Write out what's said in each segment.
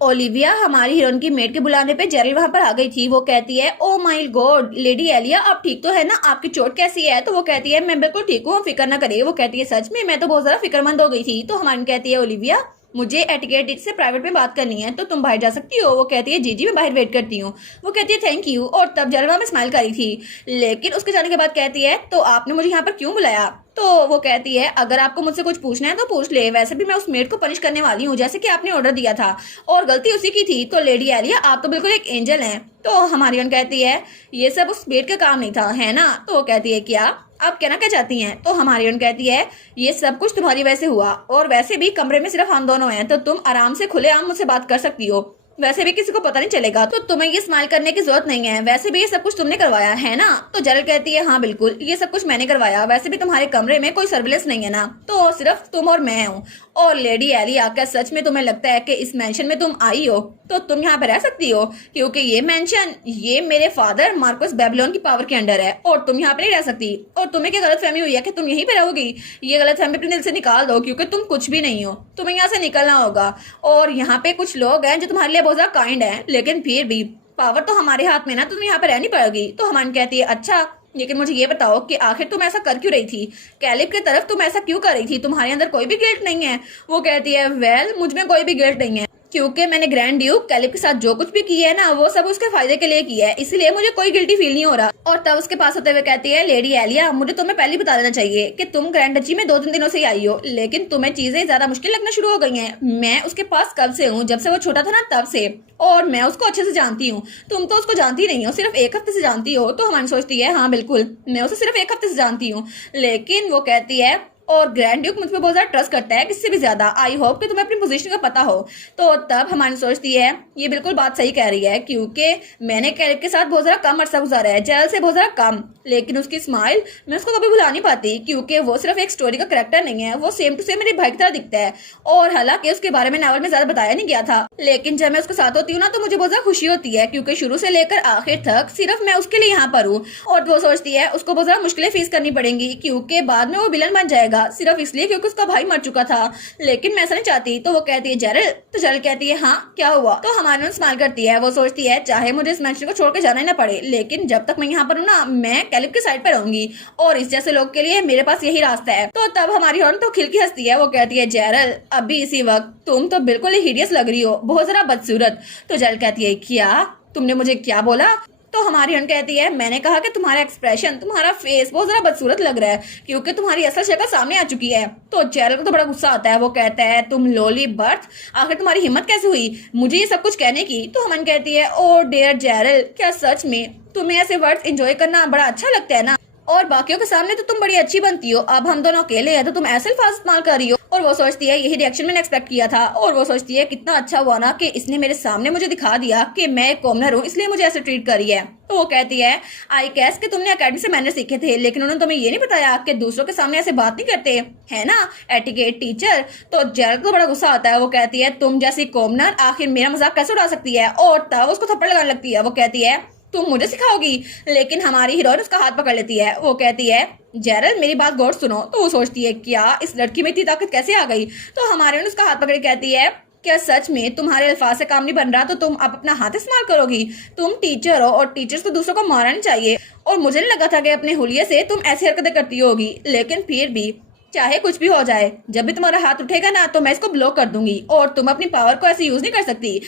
Olivia हमारी heroine की made के बुलाने पे जेरल वहां पर आ गई थी। वो कहती है oh my God lady Aliya आप ठीक तो है ना, आपकी चोट कैसी है? तो वो कहती है मैं बिल्कुल ठीक हूँ, फिक्र ना करिए। वो कहती है सच में? मैं तो बहुत ज्यादा फिक्रमंद हो गई थी। तो हमारी कहती है ओलिविया मुझे एटिकेट से प्राइवेट में बात करनी है, तो तुम बाहर जा सकती हो। वो कहती है जी जी मैं बाहर वेट करती हूँ। वो कहती है थैंक यू, और तब जेरल में स्माइल करी थी, लेकिन उसके जाने के बाद कहती है तो आपने मुझे यहाँ पर क्यों बुलाया? तो वो कहती है अगर आपको मुझसे कुछ पूछना है तो पूछ ले, वैसे भी मैं उस मेड को पनिश करने वाली हूँ जैसे कि आपने ऑर्डर दिया था, और गलती उसी की थी। तो लेडी एलिया आप तो बिल्कुल एक एंजल हैं। तो हमारी कहती है ये सब उस मेड का काम नहीं था, है ना? तो वो कहती है क्या आप कहना क्या चाहती हैं? तो हमारी कहती है ये सब कुछ तुम्हारी वजह से हुआ, और वैसे भी कमरे में सिर्फ हम दोनों हैं, तो तुम आराम से खुलेआम मुझसे बात कर सकती हो, वैसे भी किसी को पता नहीं चलेगा, तो तुम्हें ये स्माइल करने की जरूरत नहीं है, वैसे भी ये सब कुछ तुमने करवाया है ना? तो जेरल कहती है हाँ बिल्कुल ये सब कुछ मैंने करवाया, वैसे भी तुम्हारे कमरे में कोई सर्विलेंस नहीं है ना, तो सिर्फ तुम और मैं हूँ। और लेडी एलिया क्या सच में तुम्हें लगता है कि इस मेंशन में तुम आई हो तो तुम यहाँ पे रह सकती हो? क्योंकि ये मेंशन ये मेरे फादर मार्कस बेबीलोन की पावर के अंडर है, और तुम यहाँ पे नहीं रह सकती। और तुम्हें क्या गलतफहमी हुई है कि तुम यहीं पे रहोगी? ये गलतफहमी अपने दिल से निकाल दो, क्योंकि तुम कुछ भी नहीं हो, तुम्हें यहाँ से निकलना होगा। और यहाँ पे कुछ लोग हैं जो तुम्हारे लिए बहुत ज्यादा काइंड है, लेकिन फिर भी पावर तो हमारे हाथ में ना, तुम यहाँ पे रहनी पड़ेगी। तो हमारी कहती है अच्छा लेकिन मुझे ये बताओ कि आखिर तुम ऐसा कर क्यों रही थी? कैलिब की तरफ तुम ऐसा क्यों कर रही थी? तुम्हारे अंदर कोई भी गिल्ट नहीं है? वो कहती है वेल मुझ में कोई भी गिल्ट नहीं है, क्योंकि मैंने ग्रैंड ड्यूक कैलिब के साथ जो कुछ भी किया है ना वो सब उसके फायदे के लिए किया है, इसलिए मुझे कोई गिल्टी फील नहीं हो रहा। और तब उसके पास होते हुए कहती है लेडी एलिया मुझे तुम्हें पहले बता देना चाहिए कि तुम ग्रैंड डची में 2-3 दिनों से ही आई हो, लेकिन तुम्हें चीजें ज्यादा मुश्किल लगना शुरू हो गई हैं। मैं उसके पास कब से हूँ? जब से वो छोटा था ना तब से, और मैं उसको अच्छे से जानती हूँ। तुम तो उसको जानती नहीं हो, सिर्फ 1 हफ्ते से जानती हो। तो हमारी सोचती है हाँ बिल्कुल मैं उसे सिर्फ 1 हफ्ते से जानती हूँ, लेकिन वो कहती है और ग्रैंड ड्यूक मुझ पर बहुत ज्यादा ट्रस्ट करता है, किससे भी ज्यादा। आई होप कि तुम्हें अपनी पोजीशन का पता हो। तो तब हमारी सोचती है ये बिल्कुल बात सही कह रही है, क्योंकि मैंने कैलिब के साथ बहुत ज्यादा कम अरसा गुजारा है, जेल से बहुत ज्यादा कम, लेकिन उसकी स्माइल मैं उसको कभी भुला नहीं पाती, क्योंकि वो सिर्फ एक स्टोरी का करेक्टर नहीं है, वो सेम टू सेम मेरे भाई की तरह दिखता है। और हालांकि उसके बारे में नॉवल में ज्यादा बताया नहीं गया था, लेकिन जब मैं उसके साथ होती हूँ ना तो मुझे बहुत ज्यादा खुशी होती है, क्योंकि शुरू से लेकर आखिर तक सिर्फ मैं उसके लिए यहाँ पर हूँ। और वो सोचती है उसको बहुत ज्यादा मुश्किलें फेस करनी पड़ेंगी, क्योंकि बाद में वो विलन बन जाएगा, सिर्फ इसलिए क्योंकि उसका भाई मर चुका था, लेकिन मैं ऐसा नहीं चाहती। तो वो कहती है जेरल, तो जेरल कहती है हाँ क्या हुआ? तो हमारी स्माइल करती है। वो सोचती है चाहे मुझे इस मैंशन को छोड़ के जाना ही ना पड़े, लेकिन जब तक मैं यहाँ पर हूँ ना मैं कैलिब के साइड पर रहूंगी, और इस जैसे लोग के लिए मेरे पास यही रास्ता है। तो तब हमारी हॉर्न तो खिलके हंसती है। वो कहती है जेरल अभी इसी वक्त तुम तो बिल्कुल ही हिडियस लग रही हो, बहुत जरा बदसूरत। तो जेरल कहती है क्या तुमने मुझे क्या बोला? तो हमारी हन कहती है मैंने कहा कि तुम्हारा एक्सप्रेशन तुम्हारा फेस बहुत जरा बदसूरत लग रहा है, क्योंकि तुम्हारी असल शक्ल सामने आ चुकी है। तो जेरल को तो बड़ा गुस्सा आता है। वो कहता है तुम लोली बर्थ, आखिर तुम्हारी हिम्मत कैसे हुई मुझे ये सब कुछ कहने की? तो हमन कहती है ओ डियर जेरल क्या सच में तुम्हें ऐसे वर्ड्स एंजॉय करना बड़ा अच्छा लगता है ना? और बाकियों के सामने तो तुम बड़ी अच्छी बनती हो, अब हम दोनों अकेले हैं तो तुम ऐसे अल्फाज इस्तेमाल कर रही हो। और वो सोचती है यही रिएक्शन मैंने एक्सपेक्ट किया था। और वो सोचती है कितना अच्छा हुआ ना कि इसने मेरे सामने मुझे दिखा दिया कि मैं एक कॉमनर हूँ, इसलिए मुझे ऐसे ट्रीट करी है। तो वो कहती है आई कैस कि तुमने अकेडमी से मैनर्स सीखे थे, लेकिन उन्होंने तुम्हें ये नहीं बताया कि दूसरों के सामने ऐसे बात नहीं करते है ना एटिकेट टीचर। तो जेरल को बड़ा गुस्सा आता है। वो कहती है तुम जैसी कॉमनर आखिर मेरा मजाक कैसे उड़ा सकती है? और तब उसको थप्पड़ लगाने लगती है। वो कहती है तुम मुझे सिखाओगी? लेकिन हमारी हीरोइन उसका हाथ पकड़ लेती है। वो कहती है जेरल मेरी बात गौर सुनो। तो वो सोचती है क्या इस लड़की में इतनी ताकत कैसे आ गई? तो हमारी उसका हाथ पकड़ कहती है क्या सच में तुम्हारे अल्फाज से काम नहीं बन रहा तो तुम अब अपना हाथ इस्तेमाल करोगी? तुम टीचर हो और टीचर्स को दूसरों को मारना नहीं चाहिए, और मुझे नहीं लगा था कि अपने हुलिये से तुम ऐसी हरकतें करती होगी, लेकिन फिर भी चाहे कुछ भी हो जाए जब भी तुम्हारा हाथ उठेगा ना तो मैं इसको ब्लॉक कर दूंगी, और तुम अपनी पावर को ऐसे यूज नहीं कर सकती।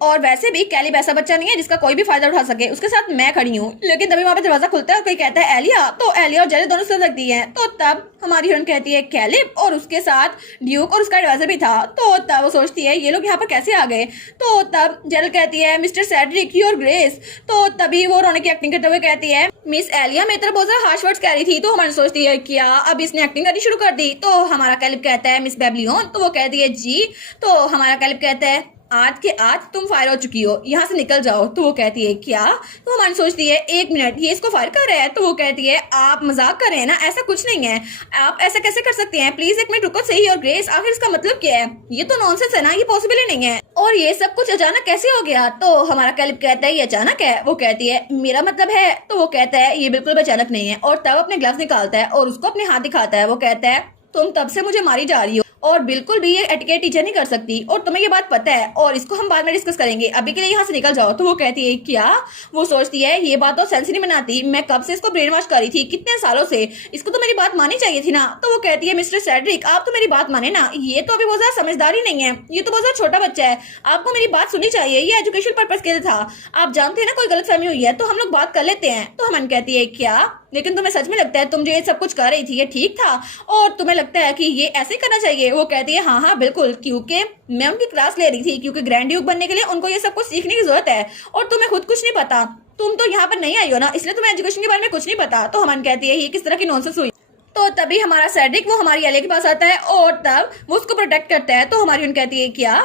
और वैसे भी कैलिब ऐसा बच्चा नहीं है जिसका कोई भी फायदा उठा सके, उसके साथ मैं खड़ी हूँ। लेकिन तभी वहां पे दरवाजा खुलता है और कोई कहता है एलिया। तो एलिया और जेरल दोनों से लगती है। तो तब हमारी हीरोइन कहती है कैलिब, और उसके साथ ड्यूक और उसका एडवाइजर भी था। तो तब वो सोचती है ये लोग यहाँ पर कैसे आ गए? तो तब जेरल कहती है मिस्टर सेड्रिक योर ग्रेस। तो तभी वो रोने की एक्टिंग करते हुए कहती है मिस एलिया मेरी तरफ बहुत सारा हार्श वर्ड्स कह रही थी। तो हमारी सोचती है क्या अब इसने एक्टिंग करनी शुरू कर दी? तो हमारा कैलिब कहता है मिस बेबीलोन। तो वो कहती है जी। तो हमारा कैलिब कहता है आज के आज तुम फायर हो चुकी हो, यहाँ से निकल जाओ। तो वो कहती है क्या? तो हमारी सोचती है 1 मिनट ये इसको फायर कर रहे हैं? तो वो कहती है आप मजाक कर रहे हैं ना, ऐसा कुछ नहीं है, आप ऐसा कैसे कर सकते हैं? प्लीज 1 मिनट रुको सही। और ग्रेस आखिर इसका मतलब क्या है? ये तो नॉनसेंस है ना, ये पॉसिबल ही नहीं है, और ये सब कुछ अचानक कैसे हो गया? तो हमारा कैलिब कहता है ये अचानक है। वो कहती है मेरा मतलब है। तो वो कहता है ये बिल्कुल भी अचानक नहीं है, और तब अपने ग्लव्स निकालता है और उसको अपने हाथ दिखाता है। वो कहता है तुम तब से मुझे मारी जा रही हो और बिल्कुल भी ये एटिकेट टीचर नहीं कर सकती और तुम्हें ये बात पता है और इसको हम बाद में डिस्कस करेंगे, अभी के लिए यहाँ से निकल जाओ। तो वो कहती है क्या? वो सोचती है ये बात तो सेंस नहीं बनाती, मैं कब से इसको ब्रेन वॉश कर रही थी, कितने सालों से, इसको तो मेरी बात माननी चाहिए थी ना। तो वो कहती है मिस्टर सेड्रिक आप तो मेरी बात माने ना, ये तो अभी बहुत ज्यादा समझदार ही नहीं है, ये तो बहुत ज्यादा छोटा बच्चा है, आपको मेरी बात सुननी चाहिए, ये एजुकेशन पर्पज के लिए था, आप जानते हैं ना कोई गलतफहमी हुई है तो हम लोग बात कर लेते हैं। तो हमन कहती है क्या लेकिन तुम्हें सच में लगता है तुम जो ये सब कुछ कर रही थी ये ठीक था और तुम्हें लगता है कि ये ऐसे ही करना चाहिए? वो कहती है हाँ हाँ बिल्कुल, क्योंकि मैं उनकी क्लास ले रही थी, क्योंकि ग्रैंड ड्यूक बनने के लिए उनको ये सब कुछ सीखने की जरूरत है और तुम्हें खुद कुछ नहीं पता, तुम तो यहाँ पर नहीं आई हो ना, इसलिए तुम्हें एजुकेशन के बारे में कुछ नहीं पता। तो हमन कहती है ये किस तरह की नॉनसेंस हुई। तो तभी हमारा सेड्रिक वो हमारी एलिया के पास आता है और तब वो उसको प्रोटेक्ट करता है। तो हमारी उन कहती है क्या?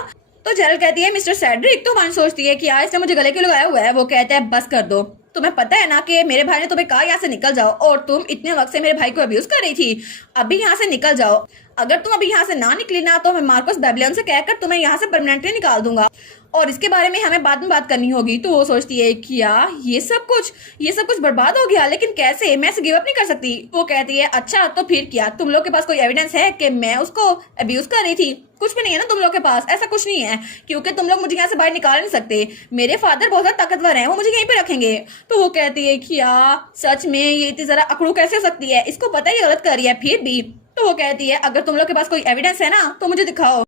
तो जेरल कहती है मिस्टर सेड्रिक। तो हमारी सोचती है कि इसने मुझे गले क्यों लगाया हुआ है। वो कहता है बस कर दो, तुम्हें पता है ना कि मेरे भाई ने तुम्हें कहा यहाँ से निकल जाओ और तुम इतने वक्त से मेरे भाई को अब्यूज कर रही थी, अभी यहाँ से निकल जाओ, अगर तुम अभी यहाँ से ना निकली ना तो मैं मार्कस बेबलियन से कहकर तुम्हें यहाँ से परमानेंटली निकाल दूंगा और इसके बारे में हमें बाद में बात करनी होगी। तो वो सोचती है क्या ये सब कुछ बर्बाद हो गया, लेकिन कैसे, मैं इसे गिव अप नहीं कर सकती। वो कहती है अच्छा तो फिर क्या, तुम लोग के पास कोई एविडेंस है कि मैं उसको अब्यूज कर रही थी? कुछ भी नहीं है ना तुम लोग के पास, ऐसा कुछ नहीं है, क्योंकि तुम लोग मुझे यहाँ से बाहर निकाल नहीं सकते, मेरे फादर बहुत ज्यादा ताकतवर हैं, वो मुझे यहीं पे रखेंगे। तो वो कहती है क्या सच में ये इतनी जरा अकड़ू कैसे हो सकती है, इसको पता है ये गलत कर रही है फिर भी। तो वो कहती है अगर तुम लोग के पास कोई एविडेंस है ना तो मुझे दिखाओ।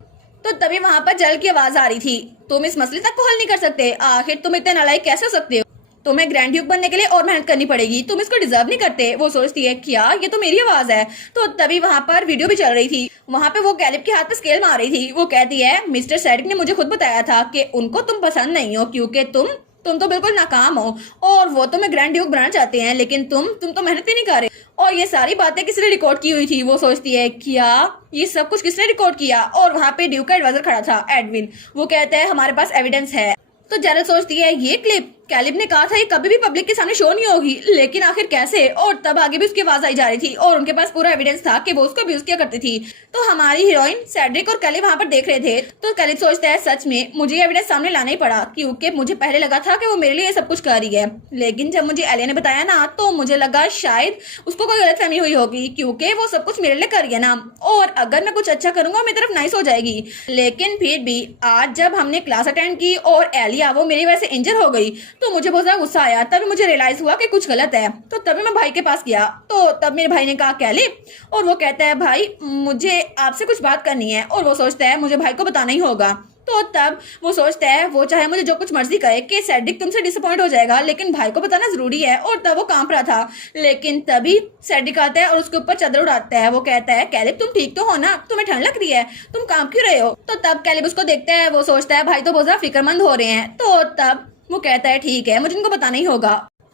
तो तभी वहां पर जल की आवाज आ रही थी, तुम इस मसले तक को हल नहीं कर सकते, आखिर तुम इतने नालायक कैसे हो सकते हो, तुम्हें ग्रैंड ड्यूक बनने के लिए और मेहनत करनी पड़ेगी, तुम इसको डिजर्व नहीं करते। वो सोचती है क्या ये तो मेरी आवाज है। तो तभी वहां पर वीडियो भी चल रही थी, वहां पे वो कैलिब के हाथ पे स्केल मार रही थी। वो कहती है मिस्टर सेड्रिक ने मुझे खुद बताया था कि उनको तुम पसंद नहीं हो, क्योंकि तुम तो बिल्कुल नाकाम हो और वो तुम्हें ग्रैंड ड्यूक बनाना चाहते हैं, लेकिन तुम तो मेहनत भी नहीं कर रहे। और ये सारी बातें किसने रिकॉर्ड की हुई थी? वो सोचती है क्या ये सब कुछ किसने रिकॉर्ड किया? और वहां पे ड्यूक का एडवाइजर खड़ा था एडविन। वो कहता है हमारे पास एविडेंस है। तो जेरल सोचती है ये क्लिप कैलिब ने कहा था ये कभी भी पब्लिक के सामने शो नहीं होगी, लेकिन आखिर कैसे? और तब आगे भी उसकी आवाज आई जा रही थी और उनके पास पूरा एविडेंस था कि वो उसको अब्यूज किया करती थी। तो हमारी हीरोइन सेड्रिक और कैलिब वहां पर देख रहे थे। तो कैलिब सोचता है सच में मुझे एविडेंस सामने लाना ही पड़ा, क्योंकि मुझे पहले लगा था कि वो मेरे लिए सब कुछ कर रही है, लेकिन जब मुझे एलिया ने बताया ना तो मुझे लगा शायद उसको कोई गलतफहमी हुई होगी, क्योंकि वो सब कुछ मेरे लिए कर रही है ना, और अगर मैं कुछ अच्छा करूंगा मेरी तरफ नाइस हो जाएगी। लेकिन फिर भी आज जब हमने क्लास अटेंड की और एलिया वो मेरी वजह से इंजर हो गई तो मुझे बहुत ज्यादा गुस्सा आया, तभी मुझे रियलाइज हुआ कि कुछ गलत है। तो तभी मैं भाई के पास गया, तो तब मेरे भाई ने कहा कैलिब, और वो कहता है भाई मुझे आपसे कुछ बात करनी है, और वो सोचता है मुझे भाई को बताना ही होगा। तो तब वो सोचता है वो चाहे मुझे जो कुछ मर्जी कहे कि सेड्रिक तुमसे डिसअपॉइंट हो जाएगा, लेकिन भाई को बताना जरूरी है। और तब वो कांप रहा था, लेकिन तभी सेड्रिक आता है और उसके ऊपर चादर उड़ाता है। वो कहता है कैलिब तुम ठीक तो हो ना, तुम्हें ठंड लग रही है, तुम कांप क्यों रहे हो? तो तब कैलिब उसको देखता है, वो सोचता है भाई तो बहुत ज्यादा फिक्रमंद हो रहे हैं। तो तब वो कहता है ठीक है मुझे इनको बताना ही होगा।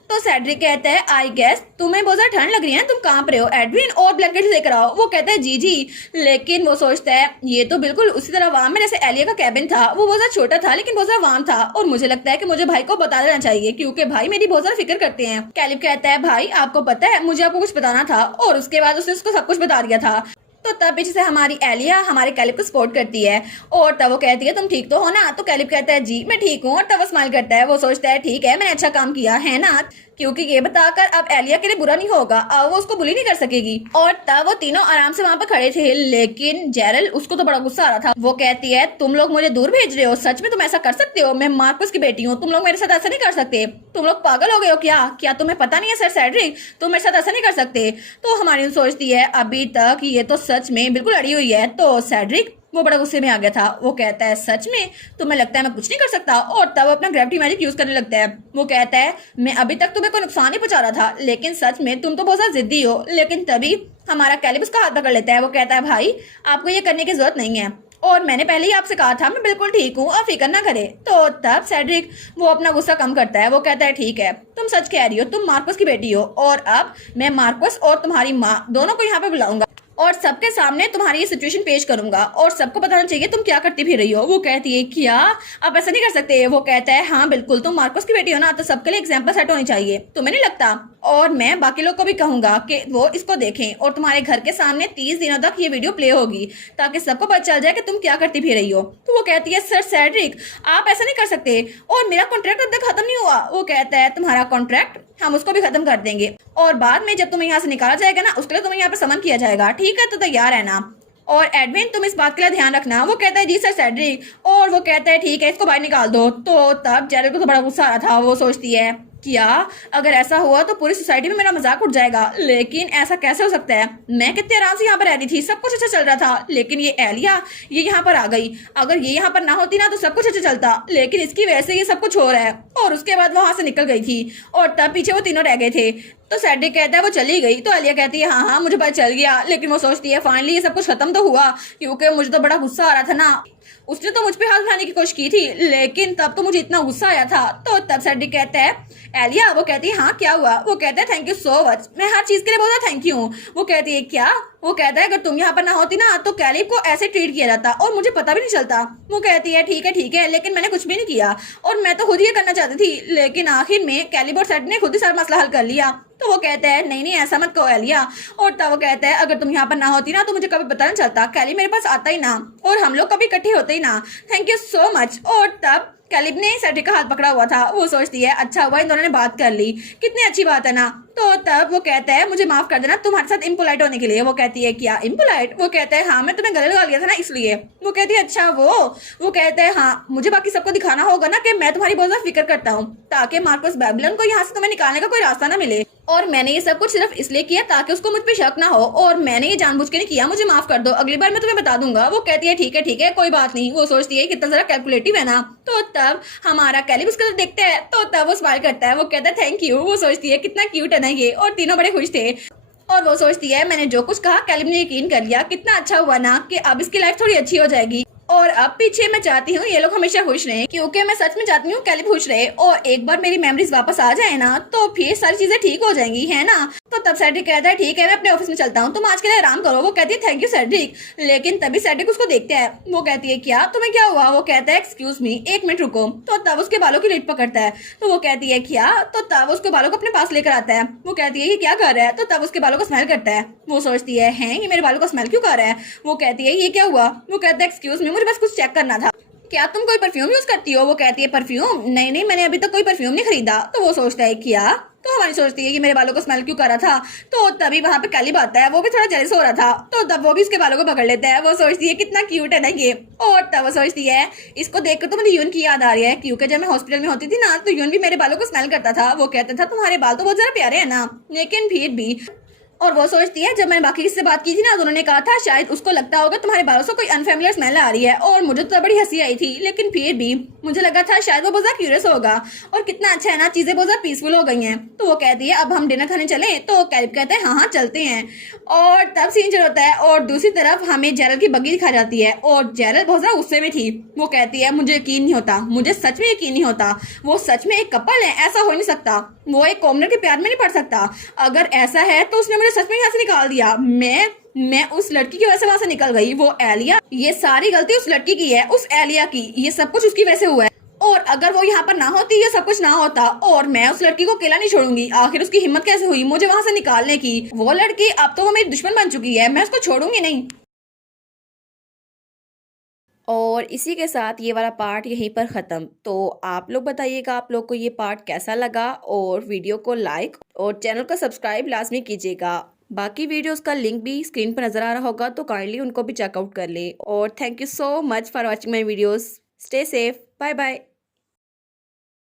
तो सेड्रिक कहता है आई गेस तुम्हें बहुत ज्यादा ठंड लग रही है, तुम कांप रहे हो, एडविन और ब्लैंकेट लेकर आओ। वो कहता है जी जी, लेकिन वो सोचता है ये तो बिल्कुल उसी तरह वार्म है जैसे एलिया का कैबिन था, वो बहुत ज्यादा छोटा था लेकिन बहुत ज्यादा वार्म था, और मुझे लगता है कि मुझे भाई को बता देना चाहिए क्योंकि भाई मेरी बहुत ज्यादा फिक्र करते हैं। कैलिब कहता है भाई आपको पता है मुझे आपको कुछ बताना था, और उसके बाद उसने उसको सब कुछ बता दिया था। तो तब पीछे से हमारी एलिया हमारे कैलिब को सपोर्ट करती है और तब वो कहती है तुम ठीक तो हो ना? तो कैलिब कहता है जी मैं ठीक हूँ, और तब वो स्माइल करता है। वो सोचता है ठीक है मैंने अच्छा काम किया है ना, क्योंकि ये बताकर अब एलिया के लिए बुरा नहीं होगा, अब वो उसको बुली नहीं कर सकेगी। और तब वो तीनों आराम से वहां पर खड़े थे, लेकिन जेरल उसको तो बड़ा गुस्सा आ रहा था। वो कहती है तुम लोग मुझे दूर भेज रहे हो, सच में तुम ऐसा कर सकते हो? मैं मार्कस की बेटी हूँ, तुम लोग मेरे साथ ऐसा नहीं कर सकते, तुम लोग पागल हो गए हो क्या तुम्हें पता नहीं है सर सेड्रिक, तुम मेरे साथ ऐसा नहीं कर सकते। तो हमारी सोचती है अभी तक ये तो सच में बिल्कुल अड़ी हुई है। तो सेड्रिक वो बड़ा गुस्से में आ गया था। वो कहता है सच में तुम्हें लगता है मैं कुछ नहीं कर सकता? और तब अपना ग्रेविटी मैजिक यूज करने लगता है। वो कहता है मैं अभी तक तुम्हें कोई नुकसान नहीं पहुंचा रहा था, लेकिन सच में तुम तो बहुत ज्यादा जिद्दी हो। लेकिन तभी हमारा कैलिब उसका हाथ पकड़ लेता है। वो कहता है भाई आपको ये करने की जरूरत नहीं है, और मैंने पहले ही आपसे कहा था मैं बिल्कुल ठीक हूँ, आप फिक्र ना करे। तो तब सेड्रिक वो अपना गुस्सा कम करता है। वो कहता है ठीक है तुम सच कह रही हो, तुम मार्कस की बेटी हो, और अब मैं मार्कस और तुम्हारी माँ दोनों को यहाँ पे बुलाऊंगा और सबके सामने तुम्हारी ये सिचुएशन पेश करूंगा और सबको बताना चाहिए तुम क्या करती फिर रही हो। वो कहती है क्या आप ऐसा नहीं कर सकते? वो कहता है हाँ बिल्कुल, तुम मार्कस की बेटी हो ना, तो सबके लिए एग्जाम्पल सेट होनी चाहिए, तुम्हें नहीं लगता? और मैं बाकी लोग को भी कहूंगा कि वो इसको देखें, और तुम्हारे घर के सामने 30 दिनों तक ये वीडियो प्ले होगी ताकि सबको पता चल जाए कि तुम क्या करती फिर रही हो। तो वो कहती है सर सेड्रिक आप ऐसा नहीं कर सकते, और मेरा कॉन्ट्रैक्ट अब तक खत्म नहीं हुआ। वो कहता है तुम्हारा कॉन्ट्रैक्ट हम उसको भी खत्म कर देंगे, और बाद में जब तुम्हें यहाँ से निकाला जाएगा ना उसके लिए तुम्हें यहाँ पे समन किया जाएगा, ठीक है तो तैयार है ना? और एडविन तुम इस बात के लिए ध्यान रखना। वो कहता है जी सर सेड्रिक, और वो कहता है ठीक है इसको बाहर निकाल दो। तो तब जेरल को तो बड़ा गुस्सा आ रहा था। वो सोचती है क्या अगर ऐसा हुआ तो पूरी सोसाइटी में मेरा मजाक उड़ जाएगा, लेकिन ऐसा कैसे हो सकता है? मैं कितने आराम से यहाँ पर रह रही थी, सब कुछ अच्छा चल रहा था, लेकिन ये एलिया ये यहाँ पर आ गई। अगर ये यहाँ पर ना होती ना तो सब कुछ अच्छा चलता, लेकिन इसकी वजह से ये सब कुछ हो रहा है। और उसके बाद वो वहां से निकल गई थी और तब पीछे वो तीनों रह गए थे। तो सेड्रिक कहता है वो चली गई, तो एलिया कहती है हाँ हाँ मुझे पता चल गया, लेकिन वो सोचती है फाइनली ये सब कुछ खत्म तो हुआ, क्योंकि मुझे तो बड़ा गुस्सा आ रहा था ना। उसने तो मुझ पे हाथ उठाने की कोशिश की थी, लेकिन तब तो मुझे इतना गुस्सा आया था। तो तब सेड्रिक कहता है एलिया, वो कहती है हाँ क्या हुआ? वो कहता है थैंक यू सो मच, मैं हर चीज के लिए बहुत थैंक यू हूँ। वो कहती है क्या? वो कहता है अगर तुम यहाँ पर ना होती ना तो कैलिब को ऐसे ट्रीट किया जाता और मुझे पता भी नहीं चलता। वो कहती है ठीक है, लेकिन मैंने कुछ भी नहीं किया और मैं तो खुद ही करना चाहती थी, लेकिन आखिर में कैलिब और सेड ने खुद ही सारा मसला हल कर लिया। तो वो कहता है नहीं ऐसा मत कहो एलिया। और तब वो कहता है अगर तुम यहाँ पर ना होती ना तो मुझे कभी पता नहीं चलता, कैलिब मेरे पास आता ही ना और हम लोग कभी इकट्ठे होते ही ना। Thank you so much. और तब कैलिब ने सेड्रिक का हाथ पकड़ा हुआ था। वो सोचती है अच्छा हुआ इन दोनों ने बात कर ली, कितनी अच्छी बात है ना। तो तब वो कहता है मुझे माफ कर देना तुम्हारे साथ इम्पोलाइट होने के लिए। वो कहती है क्या इम्पोलाइट? वो कहता है हाँ मैं तुम्हें गले लगा लिया था ना इसलिए। वो कहती है अच्छा वो कहता है हाँ मुझे बाकी सबको दिखाना होगा ना कि मैं तुम्हारी बहुत ज्यादा फिक्र करता हूँ, ताकि मार्कस बेबीलोन को यहाँ से तुम्हें निकालने का कोई रास्ता ना मिले। और मैंने ये सब कुछ सिर्फ इसलिए किया ताकि उसको मुझ पे शक ना हो, और मैंने ये जानबूझ के नहीं किया, मुझे माफ कर दो, अगली बार मैं तुम्हें बता दूंगा। वो कहती है ठीक है कोई बात नहीं। वो सोचती है कितना जरा कैलकुलेटिव है ना। तो तब हमारा कैलिब उसका देखते हैं, तो तब वो स्माइल करता है। वो कहता है थैंक यू। वो सोचती है कितना क्यूट है ना ये, और तीनों बड़े खुश थे। और वो सोचती है मैंने जो कुछ कहा कैलिब ने यकीन कर लिया, कितना अच्छा हुआ ना कि अब इसकी लाइफ थोड़ी अच्छी हो जाएगी। और अब पीछे मैं चाहती हूँ ये लोग हमेशा खुश रहे, क्योंकि मैं सच में चाहती हूँ कैलिब खुश रहे, और एक बार मेरी मेमोरीज वापस आ जाए ना तो फिर सारी चीजें ठीक हो जाएंगी, है ना। तो तब सेड्रिक कहता है ठीक है मैं अपने ऑफिस में चलता हूँ, तुम आज के लिए आराम करो। वो कहती है थैंक यू सेड्रिक, लेकिन तभी सेड्रिक उसको देखते हैं। वो कहती है क्या तुम्हें क्या हुआ? वो कहता है एक्सक्यूज मी एक मिनट रुको। तो तब उसके बालों की रीट पकड़ता है। तो वो कहती है क्या? तो तब उसके बालों को अपने पास लेकर आता है। वो कहती है ये क्या कर रहा है? तो तब उसके बालों को स्मेल करता है। वो सोचती है हैं ये मेरे बालों को स्मेल क्यों कर रहा है? वो कहती है ये क्या हुआ? वो कहता है एक्सक्यूज मी मुझे बस कुछ चेक करना था, क्या तुम कोई परफ्यूम यूज करती हो? वो कहती है परफ्यूम नहीं मैंने अभी तक कोई परफ्यूम नहीं खरीदा। तो वो सोचता है क्या? तो हमारी सोचती है कि मेरे बालों को स्मेल क्यों कर रहा था। तो तभी वहां पे कैलिब आता है, वो भी थोड़ा जेलस हो रहा था, तो तब वो भी उसके बालों को पकड़ लेता है। वो सोचती है कितना क्यूट है ना ये। और तब वो सोचती है इसको देखकर तो मुझे यून की याद आ रही है, क्योंकि जब मैं हॉस्पिटल में होती थी ना तो यून भी मेरे बालों को स्मेल करता था। वो कहता था तुम्हारे बाल तो बहुत ज्यादा प्यारे है ना, लेकिन फिर भी। और वो सोचती है जब मैंने बाकी किससे बात की थी ना तो उन्होंने कहा था शायद उसको लगता होगा तुम्हारे बालों से कोई अनफेमिलियर स्मेल आ रही है, और मुझे तो बड़ी हंसी आई थी, लेकिन फिर भी मुझे लगा था शायद वो बहुत ज्यादा क्यूरियस होगा। और कितना अच्छा है ना, चीजें बहुत ज्यादा पीसफुल हो गई हैं। तो वो कहती है अब हम डिनर खाने चले? तो कैलिब कहता है हाँ चलते हैं। और तब सीन चल होता है और दूसरी तरफ हमें जेरल की बग्गी दिखा जाती है, और जेरल बहुत ज्यादा गुस्से में थी। वो कहती है मुझे यकीन नहीं होता, मुझे सच में यकीन नहीं होता, वो सच में एक कपल है, ऐसा हो नहीं सकता, वो एक कॉमनर के प्यार में नहीं पड़ सकता। अगर ऐसा है तो उसने मुझे सच में यहाँ से निकाल दिया, मैं उस लड़की की वजह से वहां से निकल गई। वो एलिया, ये सारी गलती उस लड़की की है, उस एलिया की, ये सब कुछ उसकी वजह से हुआ है। और अगर वो यहाँ पर ना होती ये सब कुछ ना होता, और मैं उस लड़की को अकेला नहीं छोड़ूंगी। आखिर उसकी हिम्मत कैसे हुई मुझे वहां से निकालने की? वो लड़की अब तो वो मेरी दुश्मन बन चुकी है, मैं उसको छोड़ूंगी नहीं। और इसी के साथ ये वाला पार्ट यहीं पर ख़त्म। तो आप लोग बताइएगा आप लोग को ये पार्ट कैसा लगा, और वीडियो को लाइक और चैनल को सब्सक्राइब लाजमी कीजिएगा। बाकी वीडियोस का लिंक भी स्क्रीन पर नज़र आ रहा होगा, तो काइंडली उनको भी चेकआउट कर ले। और thank you so much for watching my videos. Stay safe, bye bye.